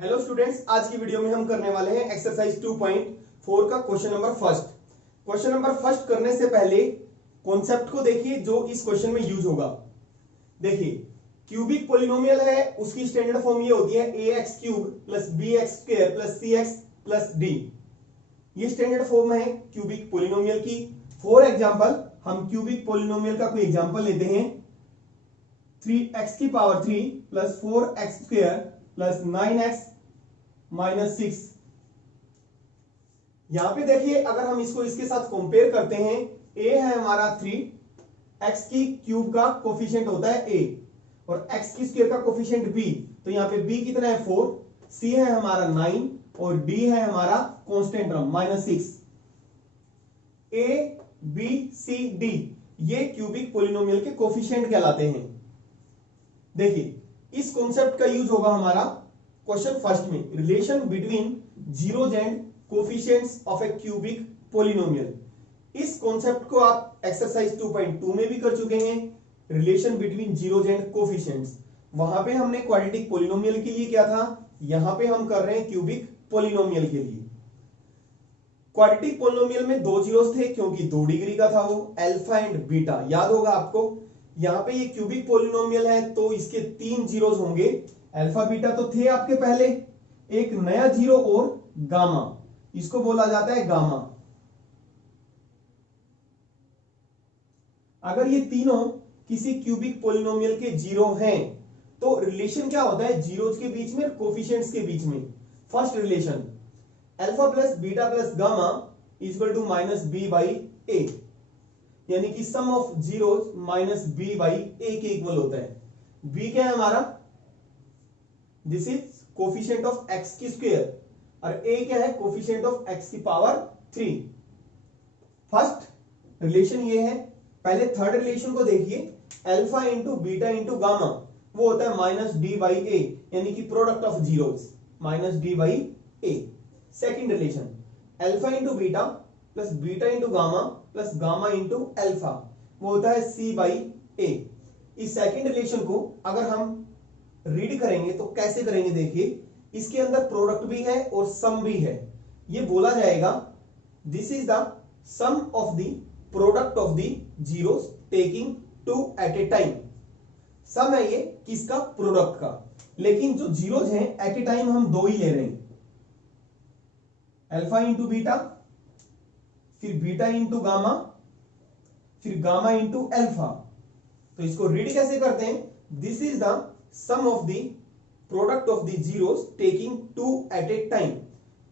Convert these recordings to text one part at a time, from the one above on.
Hello students, आज की video में हम करने वाले हैं एक्सरसाइज 2.4 का question number first. Question number first करने से पहले कॉन्सेप्ट को देखिए जो इस क्वेश्चन में यूज होगा। देखिए, क्यूबिक पॉलिनोमियल है, उसकी स्टैंडर्ड फॉर्म ये होती है ax cube plus bx square plus cx plus d। ये स्टैंडर्ड फॉर्म है क्यूबिक पॉलिनोमियल की। फॉर एग्जांपल हम क्यूबिक पॉलिनोमियल का कोई एग्जांपल लेते हैं 3x की power 3 plus 4x square plus 9x minus 6। यहां पे देखिए, अगर हम इसको इसके साथ कंपेयर करते हैं, a है हमारा 3, x की क्यूब का कोफिशिएंट होता है a और x की स्क्वायर का कोफिशिएंट b, तो यहां पे b कितना है 4, c है हमारा 9 और d है हमारा constant term minus 6। a b c d ये क्यूबिक पॉलिनोमियल के कोफिशिएंट कहलाते हैं। देखिए, इस कॉन्सेप्ट का यूज होगा हमारा क्वेश्चन फर्स्ट में, relation between zeros and coefficients of A cubic polynomial. इस कॉन्सेप्ट को आप एक्सरसाइज 2.2 में भी कर चुके हैं, relation between zeros and coefficients. वहां पे हमने क्वाड्रेटिक पॉलिनोमियल के लिए किया था, यहां पे हम कर रहे हैं क्यूबिक पॉलिनोमियल के लिए। क्वाड्रेटिक पॉलिनोमियल में दो जीरोस थे क्योंकि 2 डिग्री का था वो, अल्फा एंड बीटा, याद होगा आपको। यहां पे ये क्यूबिक पॉलिनोमियल है तो इसके 3 जीरोस होंगे। अल्फा बीटा तो थे आपके पहले, एक नया जीरो और गामा, इसको बोला जाता है गामा। अगर ये तीनों किसी क्यूबिक पॉलिनोमियल के जीरो हैं तो रिलेशन क्या होता है जीरोस के बीच में, कोफिशिएंट्स के बीच में। First relation alpha plus beta plus gamma equal to minus B by A, यानी कि sum of zeros minus B by A के इक्वल होता है। बी क्या है हमारा, this is coefficient of X की स्क्वायर और ए क्या है, कोफिशिएंट ऑफ एक्स की पावर 3। फर्स्ट रिलेशन ये है। पहले थर्ड रिलेशन को देखिए, alpha into beta into gamma, वो होता है माइनस डी बाई ए, यानी कि product of zeros minus D by A. Second relation alpha into beta plus beta into gamma plus gamma into alpha, वो होता है सी बाई ए। इस सेकेंड रिलेशन को अगर हम रीड करेंगे तो कैसे करेंगे, देखिए इसके अंदर प्रोडक्ट भी है और सम भी है। ये बोला जाएगा this is the sum of the product of the zeros taking 2 at a time. Sum है ये किसका, प्रोडक्ट का, लेकिन जो जीरोस हैं एट ए टाइम हम 2 ही ले रहे हैं। अल्फा इंटू बीटा, फिर बीटा इंटू गामा, फिर गामा इंटू अल्फा। तो इसको रीड कैसे करते हैं, this is the sum of the product of the zeros taking 2 at a time.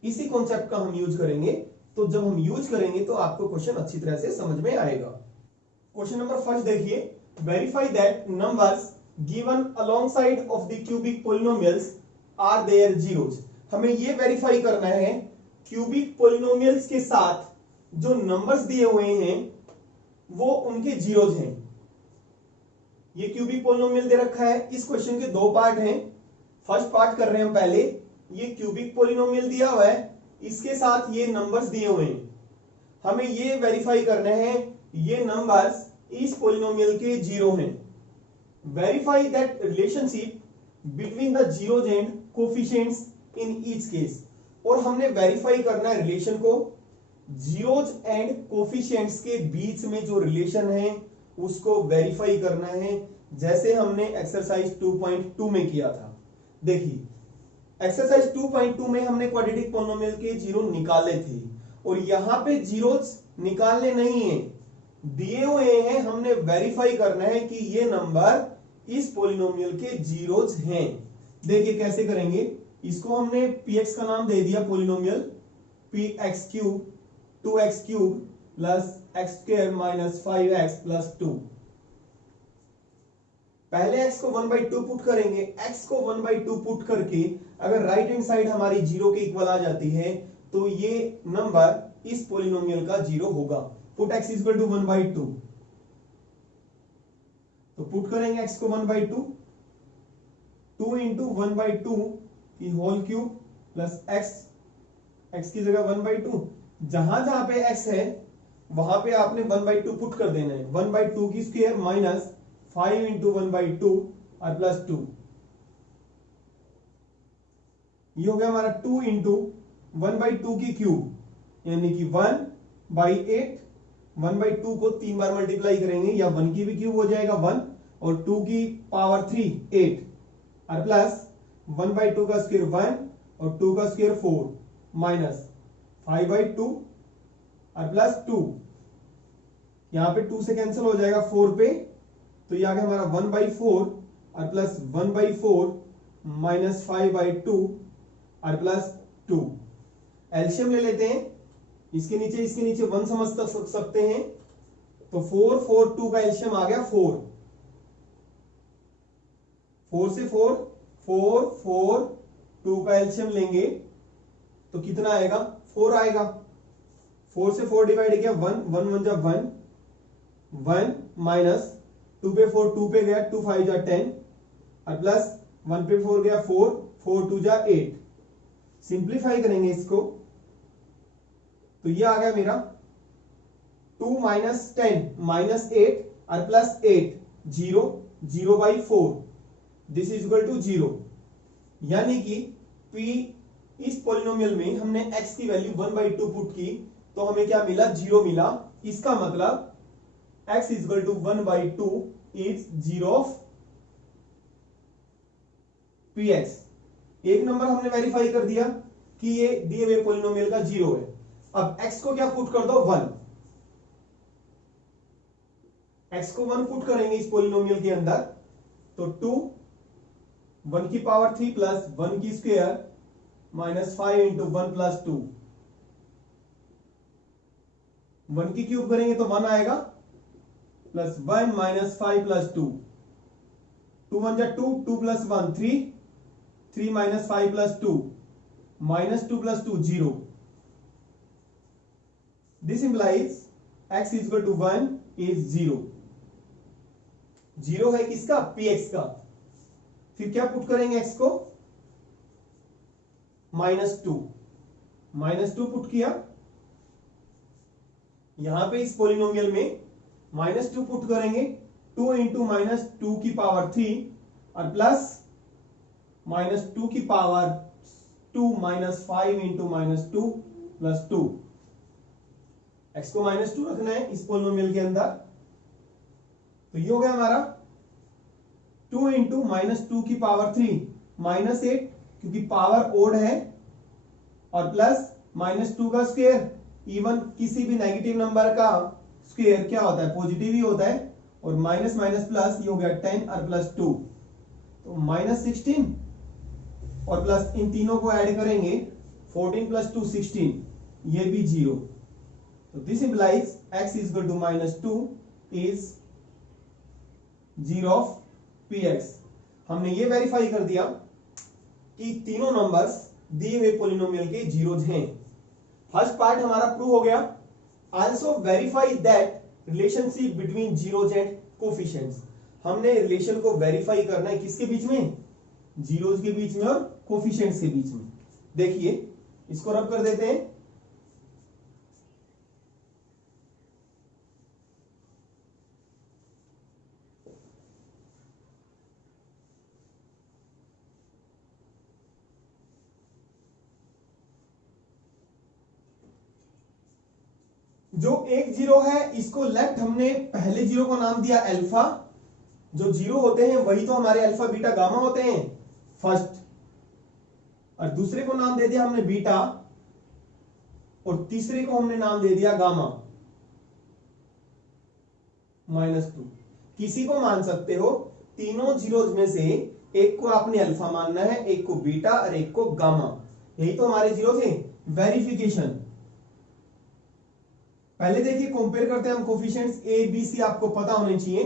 इसी कॉन्सेप्ट का हम यूज करेंगे, तो जब हम यूज करेंगे तो आपको क्वेश्चन अच्छी तरह से समझ में आएगा। क्वेश्चन नंबर फर्स्ट देखिए, verify that numbers given alongside of the cubic polynomials are their zeros. हमें यह वेरीफाई करना है क्यूबिक पॉलिनोमियल्स के साथ जो नंबर्स दिए हुए हैं वो उनके जीरोस हैं। ये क्यूबिक पॉलिनोमियल दे रखा है, इस क्वेश्चन के 2 पार्ट हैं। फर्स्ट पार्ट कर रहे हैं हम पहले, ये क्यूबिक पॉलिनोमियल दिया हुआ है, इसके साथ ये नंबर्स दिए हुए हैं। हमें ये वेरीफाई करना है ये नंबर्स इस पॉलिनोमियल के जीरो हैं। Verify that relationship between the zeros and coefficients in each case. और हमने वेरीफाई करना है रिलेशन को, जीरोज एंड कोफिशिएंट्स के बीच में जो रिलेशन है उसको वेरीफाई करना है, जैसे हमने एक्सरसाइज 2.2 में किया था। देखिए, एक्सरसाइज 2.2 में हमने क्वाड्रेटिक पॉलिनोमियल के जीरो निकाले थे और यहां पे जीरोस निकालने नहीं है, दिए हुए हैं। हमने वेरीफाई करना है कि ये नंबर इस पॉलिनोमियल के जीरोस हैं। देखिए कैसे करेंगे, इसको हमने px का नाम दे दिया polynomial, px cube 2x cube plus x square minus 5x plus 2। पहले x को 1/2 पुट करेंगे, x को 1/2 पुट करके अगर राइट हैंड साइड हमारी जीरो के इक्वल आ जाती है तो ये नंबर इस पॉलिनोमियल का जीरो होगा। पुट x इक्वल टू 1/2, तो पुट करेंगे x को 1/2, 2 इंटू 1/2 की होल क्यूब प्लस x की जगह 1/2। जहां जहां पे x है वहां पे आपने 1/2 पुट कर देना है। 1/2 की स्क्वायर माइनस 5 इंटू 1/2 और प्लस 2। ये हो गया हमारा 2 इंटू 1/2 की क्यूब, यानी कि 1/8। 1/2 को 3 बार मल्टीप्लाई करेंगे या 1 की भी क्यूब हो जाएगा 1, और 2 की पावर 3 8, और प्लस 1/2 का स्क्वायर 1 और 2 का स्क्वायर 4 माइनस 5/2 और प्लस 2। यहां पे 2 से कैंसिल हो जाएगा 4 पे, तो ये आ गया हमारा 1/4 और प्लस 1/4 माइनस 5/2 और प्लस 2। एलसीएम ले लेते हैं, इसके नीचे 1 समझ सकते हैं, तो 4 4 2 का एलसीएम आ गया 4। 4 से 4 4 4 2 का एलसीएम लेंगे तो कितना आएगा 4 आएगा। 4 से 4 डिवाइड किया 1 1 1 जा 1 1 माइनस 2 पे 4 2 पे गया 2 5 जा 10 और प्लस 1 पे 4 गया 4 4 2 जा 8। सिंप्लीफाई करेंगे इसको तो ये आ गया मेरा 2 माइनस 10 माइनस 8 और plus 8 0 0/4, this is equal to 0। यानी कि p इस पॉलिनोमियल में हमने x की वैल्यू 1/2 पुट की तो हमें क्या मिला 0 मिला। इसका मतलब x is equal to 1/2 is 0 of px। एक नंबर हमने वेरीफाई कर दिया कि ये दिए हुए पॉलिनोमियल का 0 है। अब x को क्या पुट कर दो 1, x को 1 पुट करेंगे इस पॉलिनोमियल के अंदर तो 2 1 की पावर 3 प्लस 1 की स्क्वायर माइनस 5 इंटू 1 प्लस 2। 1 की क्यूब करेंगे तो 1 आएगा प्लस 1 माइनस 5 प्लस 2। 2 1 जा 2 2 plus 1 3 3 minus 5 plus 2 minus 2 plus 2 0। This implies x is equal to 1 is 0। 0 है किसका px का। फिर क्या पुट करेंगे x को -2 पुट किया। यहां पे इस पॉलिनोमियल में -2 पुट करेंगे 2 इंटू -2 की पावर 3 और प्लस -2 की power 2 minus 5 into -2 plus 2। x को -2 रखना है इस पॉलिनोमियल के अंदर तो ये हो गया हमारा 2 इंटू -2 की पावर 3 -8 क्योंकि पावर ओड है और प्लस -2 का स्क्वायर। इवन किसी भी नेगेटिव नंबर का स्क्वायर क्या होता है पॉजिटिव ही होता है और माइनस माइनस प्लस ये हो गया 10 और प्लस 2 तो -16 और प्लस इन तीनों को ऐड करेंगे 14 प्लस 2 16 ये भी 0। तो this implies x is equal to -2 is 0 of px। हमने ये वेरीफाई कर दिया कि तीनों नंबर्स दिए हुए पॉलिनोमियल के जीरोज हैं। फर्स्ट पार्ट हमारा प्रूव हो गया। Also verify that relationship between zeros and coefficients. हमने रिलेशन को वेरीफाई करना है किसके बीच में जीरोज के बीच में और कोफिशिएंट्स के बीच में। देखिए इसको रब कर देते हैं। जो एक जीरो है इसको लेफ्ट हमने पहले जीरो को नाम दिया अल्फा। जो जीरो होते हैं वही तो हमारे अल्फा बीटा गामा होते हैं फर्स्ट, और दूसरे को नाम दे दिया हमने बीटा और तीसरे को हमने नाम दे दिया गामा -2। किसी को मान सकते हो, तीनों जीरोज में से एक को आपने अल्फा मानना है, एक को बीटा और एक को गामा। यही तो हमारे जीरो थे। वेरिफिकेशन पहले देखिए कंपेयर करते हैं हम कोफिशिएंट्स ए बी सी। आपको पता होने चाहिए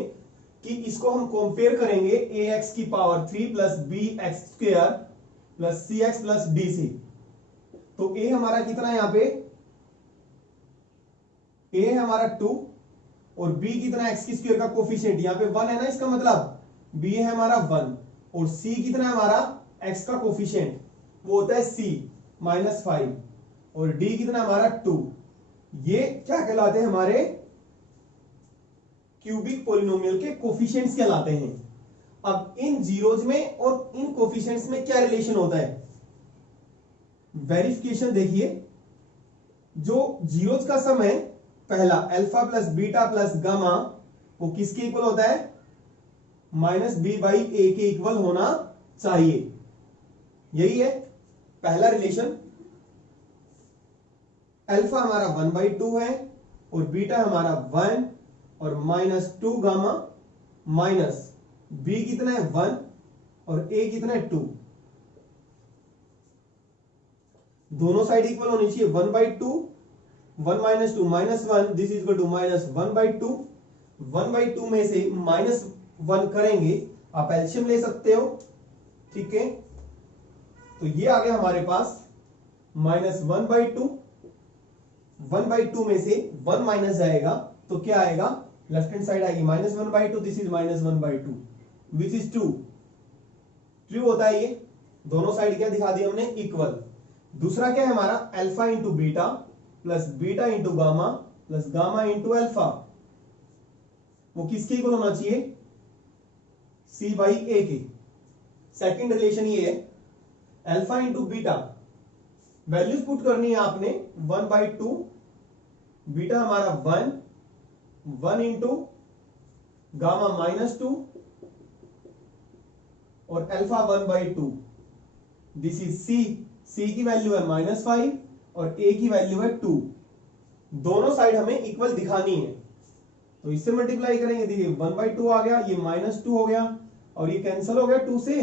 कि इसको हम कंपेयर करेंगे ax की power 3 plus bx square plus cx plus dc। तो a हमारा कितना है यहां पे a है हमारा 2 और b कितना x की स्क्वायर का कोफिशिएंट यहां पे 1 है ना, इसका मतलब b है हमारा 1 और c कितना है हमारा x का कोफिशिएंट वो होता है c -5 और d कितना हमारा 2। ये क्या कहलाते हैं हमारे क्यूबिक पॉलिनोमियल के कोफिशिएंट्स कहलाते हैं। अब इन जीरोज में और इन कोफिशिएंट्स में क्या रिलेशन होता है वेरिफिकेशन देखिए, जो जीरोज का सम है पहला alpha plus beta plus gamma, वो किसके इक्वल होता है? माइनस बी बाई ए के इक्वल होना चाहिए। यही है पहला रिलेशन। अल्फा हमारा 1/2 है और बीटा हमारा 1 और -2 गामा माइनस बी कितना है 1 और ए कितना है 2। दोनों साइड इक्वल होनी चाहिए। 1/2 1 - 2 -1, दिस इज इक्वल टू -1/2। 1/2 में से -1 करेंगे, आप एलसीएम ले सकते हो, ठीक है। तो ये आ गया हमारे पास -1/2। 1/2 में से 1 माइनस जाएगा तो क्या आएगा? लेफ्ट हैंड साइड आएगी -1/2, this is -1/2 which is true. True होता है ये। दोनों साइड क्या दिखा दिया हमने? इक्वल। दूसरा क्या है हमारा? Alpha into beta plus beta into gamma plus gamma into alpha, वो किसके इक्वल होना चाहिए? सी बाई ए के। सेकंड रिलेशन ये है, alpha into beta, values put करनी है आपने। 1/2, बीटा हमारा 1 इंटू गामा -2 और अल्फा 1/2, दिस इज सी की वैल्यू है -5 और ए की वैल्यू है 2। दोनों साइड हमें इक्वल दिखानी है, तो इससे मल्टीप्लाई करेंगे। देखिए 1/2 आ गया, ये -2 हो गया और ये कैंसिल हो गया 2 से,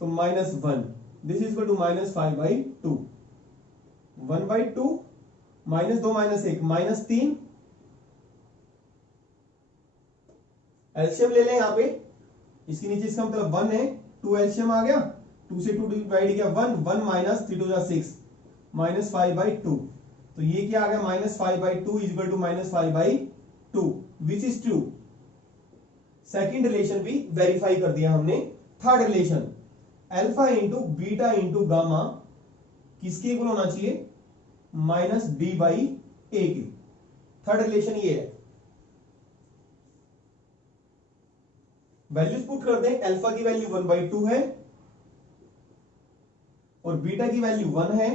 तो -1, this is equal to -5/2। 1/2 -2 -1 -3। LCM ले लें यहां पे, इसके नीचे इसका मतलब 1 है, 2 एलसीएम आ गया, 2 से 2 डिवाइड किया 1 -3 2 6 -5/2। तो ये क्या आ गया? -5/2 is equal to -5/2 which is true. Second relation भी वेरीफाई कर दिया हमने। Third relation, alpha into beta into gamma किसके इक्वल होना चाहिए? -b बाई ए के। थर्ड रिलेशन ये है। वैल्यूज पुट कर दें। अल्फा की वैल्यू 1/2 है और बीटा की वैल्यू 1 है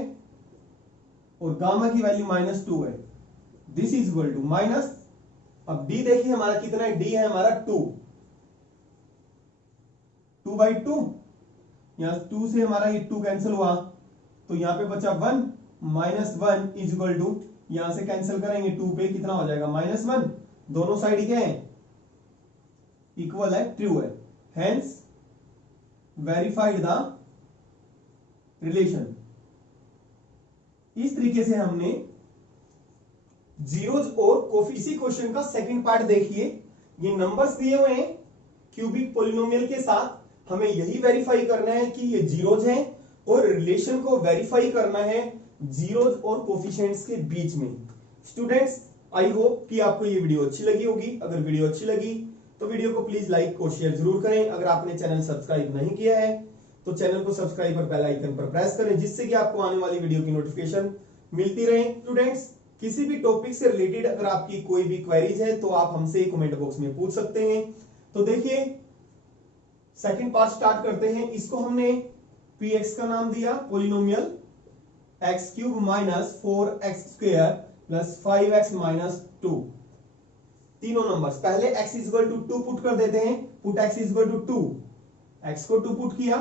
और गामा की वैल्यू -2 है। This is equal to minus, अब डी देखिए हमारा कितना है? डी है हमारा 2, 2/2। यहां 2 से हमारा ये 2 कैंसिल हुआ, तो यहां पे बचा 1 -1 इज इक्वल टू, यहां से कैंसिल करेंगे 2 पे कितना हो जाएगा? -1। दोनों साइड क्या है? इक्वल है, ट्रू है। Hence verified the relation. इस तरीके से हमने जीरोज और कोफिशिएंट, इसी क्वेश्चन का सेकंड पार्ट देखिए। ये नंबर्स दिए हुए हैं क्यूबिक पॉलिनोमियल के साथ, हमें यही वेरीफाई करना है कि ये जीरोज हैं और रिलेशन को वेरीफाई करना है जीरोज और कोफिशिएंट्स के बीच में। स्टूडेंट्स, आई होप कि आपको ये वीडियो अच्छी लगी होगी। अगर वीडियो अच्छी लगी तो वीडियो को प्लीज लाइक और शेयर जरूर करें। अगर आपने चैनल सब्सक्राइब नहीं किया है तो चैनल को सब्सक्राइब और बेल आइकन पर प्रेस करें, जिससे कि आपको आने वाली वीडियो की नोटिफिकेशन मिलती रहे। स्टूडेंट्स, किसी भी टॉपिक से रिलेटेड अगर आपकी कोई भी क्वेरीज है तो आप हमसे कमेंट बॉक्स में पूछ सकते हैं। तो देखिए सेकंड पार्ट स्टार्ट करते हैं। इसको हमने px का नाम दिया पॉलिनोमियल x³ - 4x² + 5x - 2। तीनों नंबर्स, पहले x = 2 पुट कर देते हैं। पुट x = 2, x को 2 पुट किया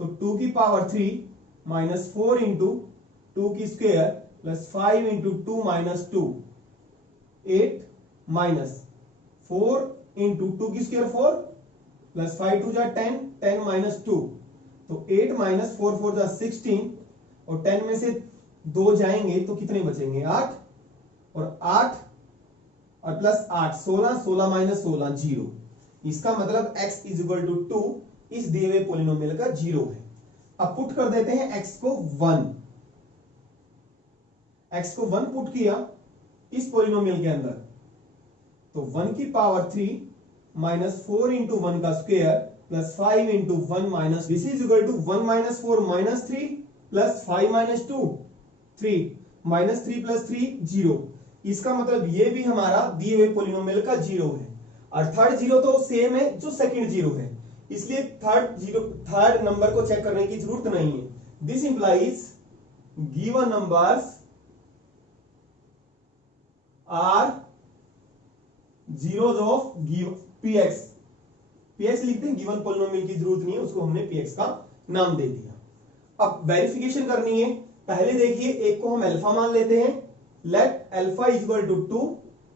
तो 2 की पावर 3 - 4 इंटू 2 की square plus 5 into 2 - 2, 8 minus 4 into 2 की स्क्वायर 4 प्लस 5 2 जा 10, 10 - 2, तो 8 - 4 4 जा 16 और 10 में से 2 जाएंगे तो कितने बचेंगे? 8 और 8 और प्लस 8 16, 16 - 16 0। इसका मतलब x = 2 इस दिए हुए पॉलिनोमियल का 0 है। अब पुट कर देते हैं x को 1। x को 1 पुट किया इस पॉलिनोमियल के अंदर, तो 1 की पावर 3 - 4 इंटू 1 का square plus 5 into 1 - this is equal to 1 - 4 - 3 plus 5 - 2 3 -3 + 3 0। इसका मतलब ये भी हमारा दिए हुए पॉलिनोमियल का 0 है। और थर्ड 0 तो सेम है जो सेकंड 0 है, इसलिए थर्ड नंबर को चेक करने की जरूरत नहीं है। This implies given numbers are zeros of PX. PX लिखते हैं, गिवन पॉलिनोमियल की जरूरत नहीं है, उसको हमने पीएक्स का नाम दे दिया। अब वेरिफिकेशन करनी है। पहले देखिए, एक को हम अल्फा मान लेते हैं, let alpha is equal to 2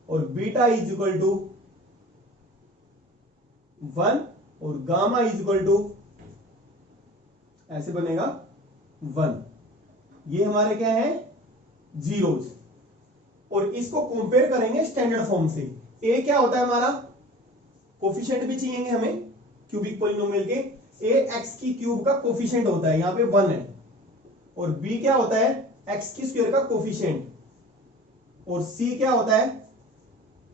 और बीटा इज इक्वल टू 1 और गामा इज इक्वल टू ऐसे बनेगा 1। ये हमारे क्या है, जीरोज। और इसको कंपेयर करेंगे स्टैंडर्ड फॉर्म से। ए क्या होता है हमारा, कोफिशिएंट भी चाहिए हमें क्यूबिक पॉलिनोमियल के। ए एक्स की क्यूब का कोफिशिएंट होता है, यहां पे 1 है। और बी क्या होता है, एक्स की स्क्वायर का कोफिशिएंट। और सी क्या होता है,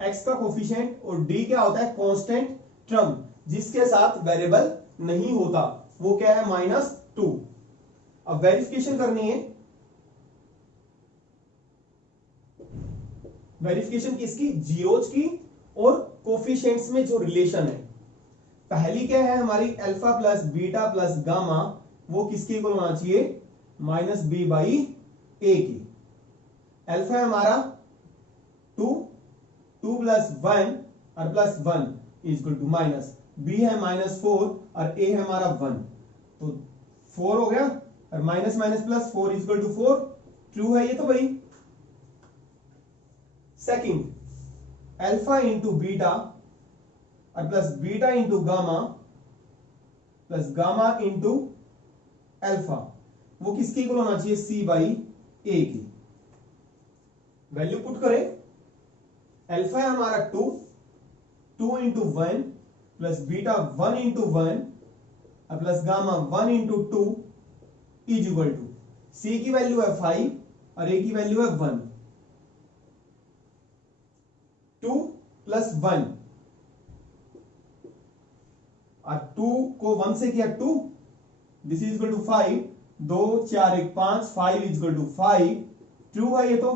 एक्स का कोफिशिएंट। और डी क्या होता है, कांस्टेंट टर्म जिसके साथ वेरिएबल नहीं होता, वो क्या है, -2। अब वेरिफिकेशन करनी है। वेरिफिकेशन किसकी, जीरोज की और कोफिशिएंट्स में जो रिलेशन है। पहली क्या है हमारी, alpha plus beta plus gamma, वो किसकी इक्वल होना चाहिए, -b/a की। अल्फा है हमारा 2, 2 प्लस 1 और plus 1 is equal to minus, B है -4 और ए है हमारा 1, तो 4 हो गया। और minus minus plus 4 is equal to 4, true है ये तो भाई। सेकंड, अल्फा इंटू बीटा और plus beta into gamma plus gamma into alpha, वो किसकी इक्वल होना चाहिए, c/a की। वैल्यू पुट करें। अल्फा है हमारा 2, 2 इंटू 1 प्लस बीटा 1 इंटू 1 और plus gamma 1 into 2 is equal to, C की वैल्यू है 5 और ए की वैल्यू है 1। 2 प्लस 1 और 2 को 1 से किया 2, this is equal to 5, 2 4 1 5, 5 is equal to 5, true है ये तो।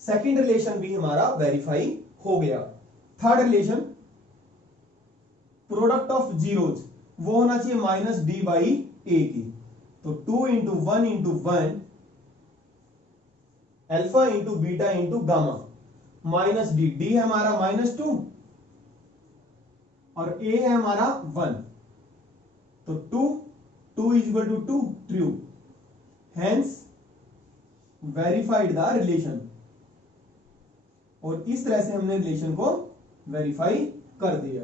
सेकंड रिलेशन भी हमारा वेरीफाई हो गया। Third relation, product of zeros, वो होना चाहिए -d/a की। तो 2 into 1 into 1 alpha into beta into gamma, -d, d है हमारा -2 और a है हमारा 1, तो 2 is equal to 2, true. Hence verified the relation. और इस तरह से हमने रिलेशन को वेरीफाई कर दिया।